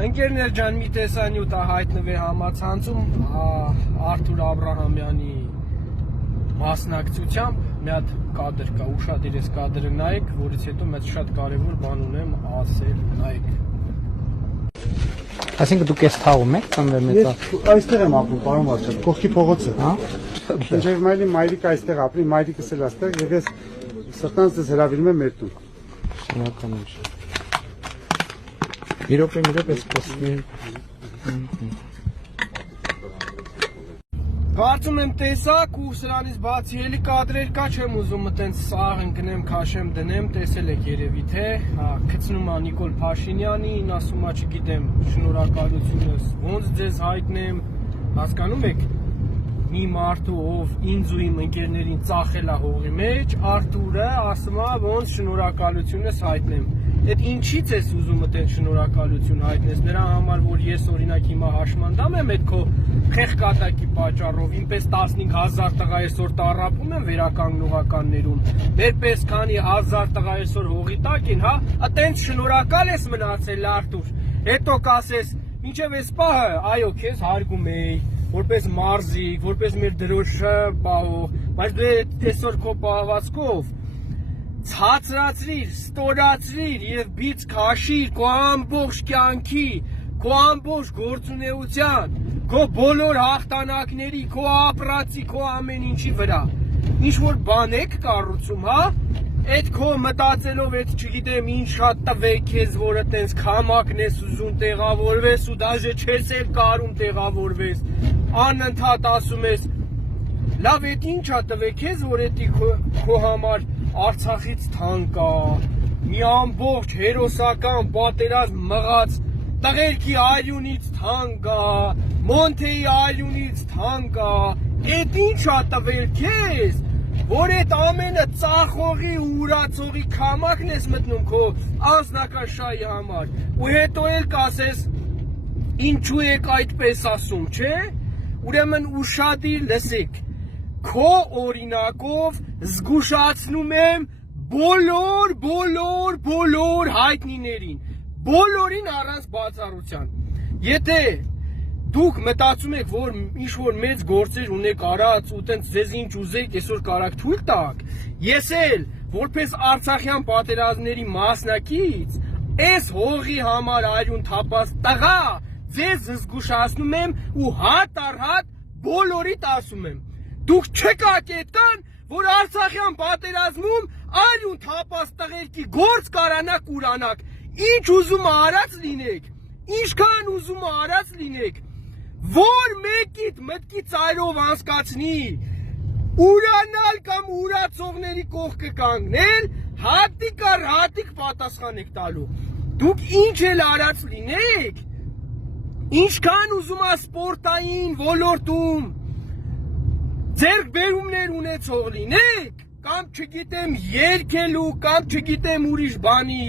Ընկերներ ջան, մի տեսանյութ հայտնվի համացանցում Արթուր Աբրահամյանի մասնակցությամբ մի հատ կադր կա, ուշադիր էս կադրը նայեք, որից հետո մեծ շատ կարևոր բան ունեմ ասել, նայեք։ Այսինքն դուք էս թաղում եք ծնվել մեծ։ Ես այստեղ եմ ապրում, պարոն Վարչապետ, կողքի փողոցը։ Հա։ Ինչեւ մայրիկը այստեղ ապրի, մայրիկս էլ այստեղ, եւ ես սրտանց դες հրավիրում եմ մեր տուն։ Շնորհակալ եմ։ Մի րոպե սպասի։ Կարծում եմ տեսակ ու սրանից բացի էլի կադրեր կա, չեմ ուզում այտենց սաղ ընկնեմ, քաշեմ, դնեմ, տեսել եք երևի թե, գցնում ա Նիկոլ Փաշինյանին, ասում ա չգիտեմ, շնորհակալությունս ոնց ձեզ հայտնեմ, հասկանում եք, մի մարդու ով ինձ ու իմ ընկերներին ծախել ա հողի մեջ, Արթուրը ասում ա ոնց շնորհակալությունս հայտնեմ։ Այդ ինչից ես ուզում այտենց շնորհակալություն հայտնես, նրա համար որ ես օրինակ հիմա հաշմանդամ եմ այդ քո խեղկատակի պատճառով, ինպես 15000 տղա այսօր տառապում են վերականգնողականներում, մերպես քանի 1000 տղա այսօր հողի տակ են, հա, այտենց շնորհակալ ես մնացել Արթուր, հետո կասես, մինչև այս պահը, այո, քեզ հարգում էի, որպես մարզիկ, որպես մեր դրոշը պահող, բայց դու այսօր քո պահվածքով ցածրացրիր, ստորացրիր եւ բիծ քաշիր քո ամբողջ կյանքի, քո ամբողջ գործունեության, քո բոլոր հաղթանակների, քո ապրածի, քո ամեն ինչի վրա։ Ինչ որ բան եք կառուցում, հա? Այդ քո մտածելով, այդ չգիտեմ ինչ շատ տվեք քեզ, որ այտենց քամակն ես ուզում տեղավորվես ու դաժե չես էլ կարում տեղավորվես։ Անընդհատ ասում ես, լավ էդ ինչա տվեք քեզ, որ էդի քո համար Արցախից թանկ ա, մի ամբողջ հերոսական պատերազմ մղած տղերքի արյունից թանկ ա, Մոնթեի արյունից թանկ ա, էդ ինչա տվել քեզ, որ էդ ամենը ծախողի ու ուրացողի քամակն ես մտնում քո անձնական շահի համար, ու հետո էլ կասես, ինչու եք այդպես ասում, չէ, ուրեմն ուշադիր լսեք, քո օրինակով զգուշացնում եմ բոլոր հայտնիներին, բոլորին առանց բացառության, եթե դուք մտածում եք, որ ինչ-որ մեծ գործեր ունեք արած ու տենց ձեզ ինչ ուզեք այսօր կարաք թույլ տաք, ես էլ, որպես Արցախյան պատերազմների մասնակից, այս հողի համար արյուն թափած տղա, ձեզ զգուշացնում եմ ու հատ առ հատ բոլորիդ ասում եմ, դուք չկաք այդքան, որ Արցախյան պատերազմում արյուն թափած տղերքի գործ կարանաք ուրանաք, ինչ ուզում արած լինեք, ինչքան ուզում արած լինեք, որ մեկիդ մտքի ծայրով անցկացնի, ուրանալ կամ ուրացողների կողքը կանգնել, հատիկ առ հատիկ պատասխան եք տալու, դուք ինչ էլ արած լինեք, ինչքան ուզում ա սպորտային ոլորտում, ձեռքբերումներ ունեցող լինեք, կամ չգիտեմ երգելու, կամ չգիտեմ ուրիշ բանի,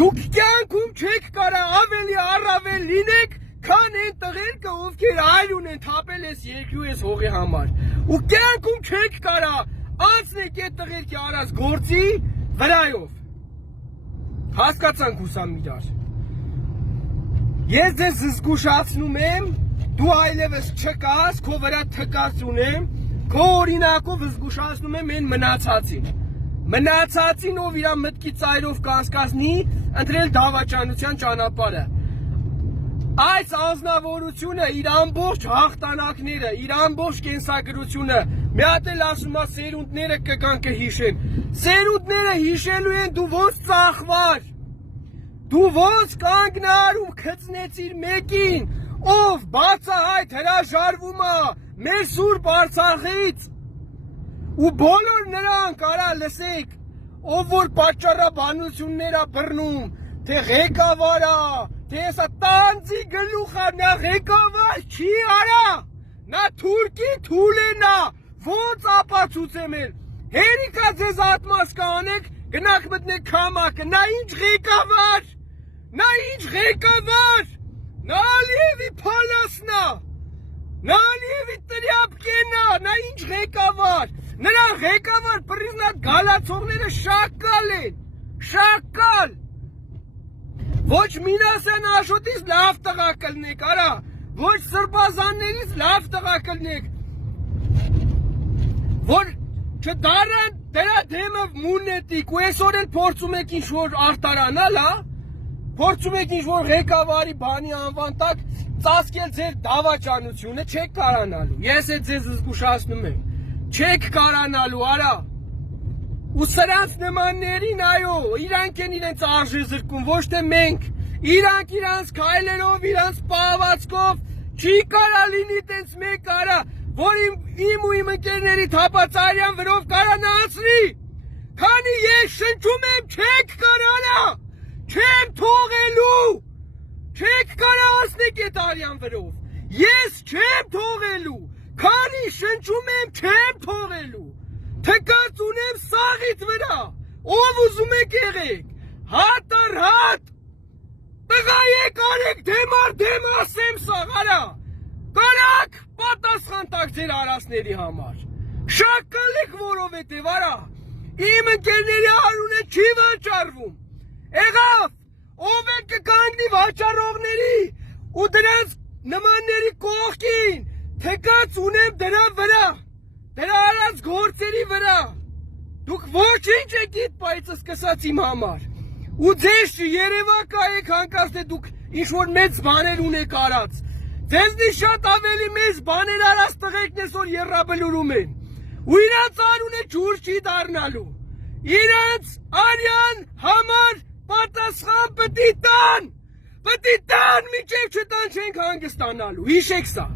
դուք կյանքում չեք կարա ավելի առավել լինեք, քան են տղերքը, ովքեր արյուն են թափել ես երկրի ես հողի համար, ու կյանքում չեք կարա անցնեք այդ տղերքի արած գործի վրայով, հասկացանք հուսամ իրար, ես ձեզ զգուշացնում եմ, դու այլևս չկաս, քո վրա թկած ունեմ, քո օրինակով զգուշացնում եմ են մնացածին ով իրա մտքի ծայրով կանցկացնի, ընտրել դավաճանության ճանապարհը, այս անձնավորությունը իր ամբողջ հաղթանակները, իր ամբողջ կենսագրությունը, մի հատ էլ ասում ա սերունդները կգան կհիշեն, սերունդները հիշելու են դու ոնց ծախվար, դու ոնց կանգնար ու գծնեցիր մեկին, ով բացահայտ հրաժարվում ա մեր սուրբ Արցախից ու բոլոր նրանք արա լսեք, ով որ պատճառաբանություններ ա բռնում, թե ղեկավար ա, թե հեսա տանձի գլուխ ա, նա ղեկավար չի արա, նա թուրքի թուլեն ա, ոնց ապացուցեմ էլ, հերիքա ձեզ ատմաս կանեք, գնաք մտնեք քամակը, նա ինչ ղեկավար, նա Ալիևի փալասնա, նա Ալիևի տրյապկենա, նա ինչ ղեկավար, նրա ղեկավար պրիզնատ գալացողները շակալ են, շակալ, Ոչ Մինասյան Աշոտից լավ տղա կլնեք, արա, ոչ Սրբազաններից լավ տղա կլնեք, որ չդարեն դրա դեմը մունետիկ ու այսօր էլ փորձում եք ինչ-որ արտարանալ, փորձում եք ինչ-որ ղեկավարի բանի անվան տակ ծածկել ձեր դավաճանությունը, չեք կարանալու, ես է ձեզ զգուշացնում եմ, չեք կարանալու, արա, ու սրանց նմաններին, այո, իրանք են իրենց արժե զրկում, ոչ թե մենք, իրանք իրանց քայլերով, իրանց պահվածքով, չի կարա լինի տենց մեկ արա, որ իմ ու իմ ընկերների թափածարյան վրով կարանացնի, քանի ես շնչում եմ, չեք կարանա, չեմ թողելու, չեք կարանացնեք էտ արյան վրով, ես չեմ թողելու, քանի շնչում եմ, չեմ թողելու, թկած ունեմ սաղիտ վրա, ով ուզում եք եղեք, հատ առ հատ, տղա եք արեք դեմ առ դեմ ասեմ սաղարա, կարակ պատասխան տակ ձեր արասների համար, շակալեք որովհետև արա, իմ ընկերների արունը չի վաճառվում, եղավ, ով է կկանգնի վաճառողների ու դրանց նմանների կողքին, թկած ունեմ դրա վրա, դրա արած գործերի վրա, դուք ոչինչ եք իտ պայծը սկսած իմ համար, ու ձեզ երևակա եք հանկարծ թե դուք ինչ-որ մեծ բաներ ունեք արած, ձեզնի շատ ավելի մեծ բաներ արած տղեկն այսօր եռաբլուրում են, ու իրանց արունը ջուր չի դառնալու, իրանց արյան համար պատասխան պտի տան, մինչև չտան չենք հանգստանալու, հիշեք սա,